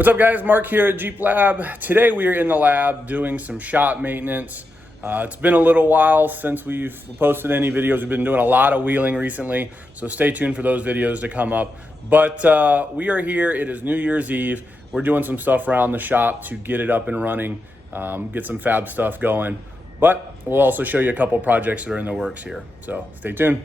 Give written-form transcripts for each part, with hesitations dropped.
What's up guys, Mark here at Jeep Lab. Today we are in the lab doing some shop maintenance. It's been a little while since we've posted any videos. We've been doing a lot of wheeling recently, so stay tuned for those videos to come up. But we are here, it is New Year's Eve. We're doing some stuff around the shop to get it up and running, get some fab stuff going. But we'll also show you a couple projects that are in the works here, so stay tuned.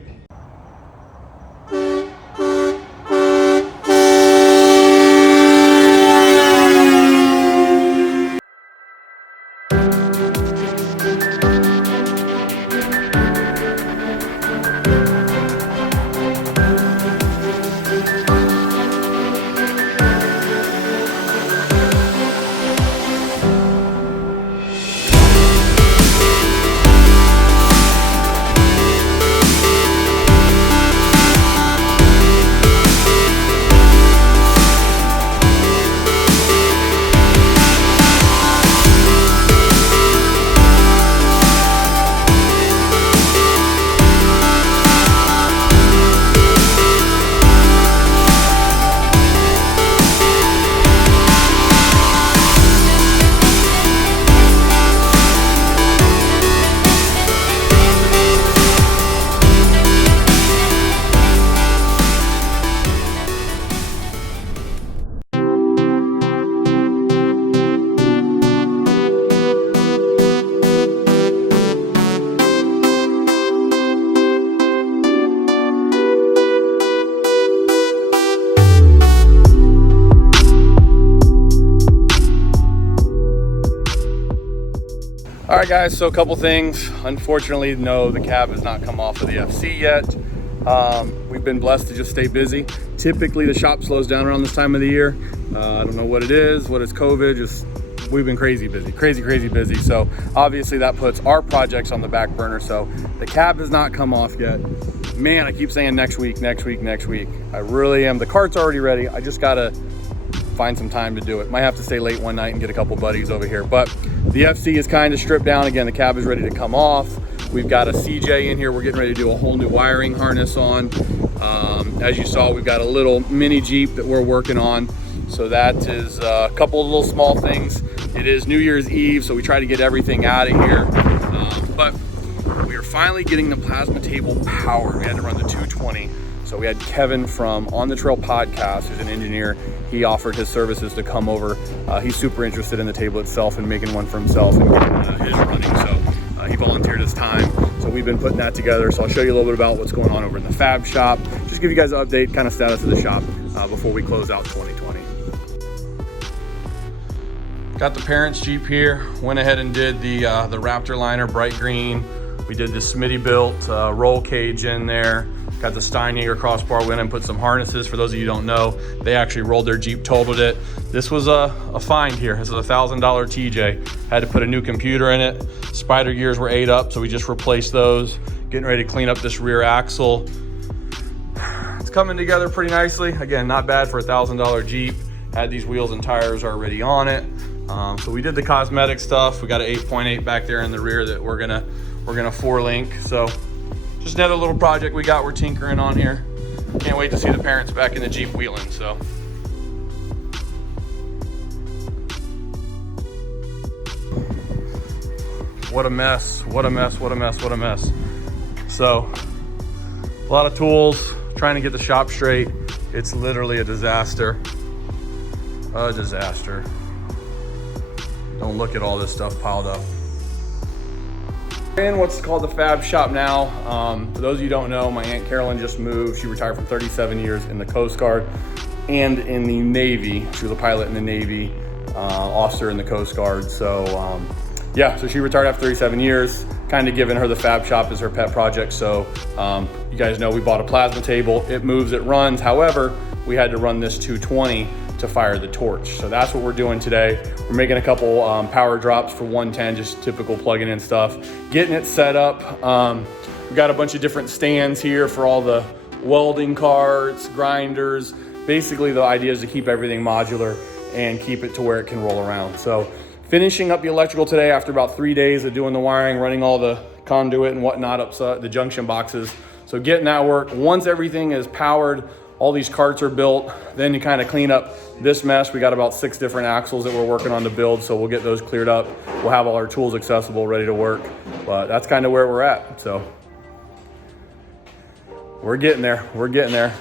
All right guys, so a couple things. Unfortunately, no, the cab has not come off of the FC yet. We've been blessed to just stay busy. Typically the shop slows down around this time of the year. I don't know what it is, what is COVID, just we've been crazy busy, crazy busy. So obviously that puts our projects on the back burner. So the cab has not come off yet. Man, I keep saying next week. I really am. The cart's already ready. I just gotta find some time to do it. Might have to stay late one night and get a couple buddies over here. But the FC is kind of stripped down. Again, the cab is ready to come off. We've got a CJ in here. We're getting ready to do a whole new wiring harness on. As you saw, we've got a little mini Jeep that we're working on. So that is a couple of little small things. It is New Year's Eve, so we try to get everything out of here. But we are finally getting the plasma table powered. We had to run the 220. So we had Kevin from On the Trail podcast, who's an engineer. He offered his services to come over. He's super interested in the table itself and making one for himself and getting his running. So he volunteered his time. So we've been putting that together. So I'll show you a little bit about what's going on over in the fab shop. Just give you guys an update, kind of status of the shop before we close out 2020. Got the parents Jeep here. Went ahead and did the Raptor liner, bright green. We did the Smitty built roll cage in there. Got the Steinjager crossbar. Went and put some harnesses. For those of you who don't know, they actually rolled their Jeep, totaled it. This was a find here. This is a $1,000 TJ. Had to put a new computer in it. Spider gears were ate up, so we just replaced those. Getting ready to clean up this rear axle. It's coming together pretty nicely. Again, not bad for a $1,000 Jeep. Had these wheels and tires already on it. So we did the cosmetic stuff. We got an 8.8 back there in the rear that we're gonna 4-link. So just another little project we got, we're tinkering on here. Can't wait to see the parents back in the Jeep wheeling, so. What a mess, what a mess. So, a lot of tools, trying to get the shop straight. It's literally a disaster. A disaster. Don't look at all this stuff piled up. In what's called the fab shop now. For those of you who don't know, my Aunt Carolyn just moved. She retired from 37 years in the Coast Guard and in the Navy. She was a pilot in the Navy, officer in the Coast Guard. So yeah, so she retired after 37 years, kind of giving her the fab shop as her pet project. So you guys know we bought a plasma table. It moves, it runs. However, we had to run this 220 to fire the torch. So that's what we're doing today. We're making a couple power drops for 110, just typical plugging in stuff, getting it set up. We've got a bunch of different stands here for all the welding carts, grinders. Basically the idea is to keep everything modular and keep it to where it can roll around. So finishing up the electrical today after about 3 days of doing the wiring, running all the conduit and whatnot up the junction boxes. So getting that work. Once everything is powered, all these carts are built. Then you kind of clean up this mess. We got about 6 different axles that we're working on to build, so we'll get those cleared up. We'll have all our tools accessible, ready to work. But that's kind of where we're at. So we're getting there.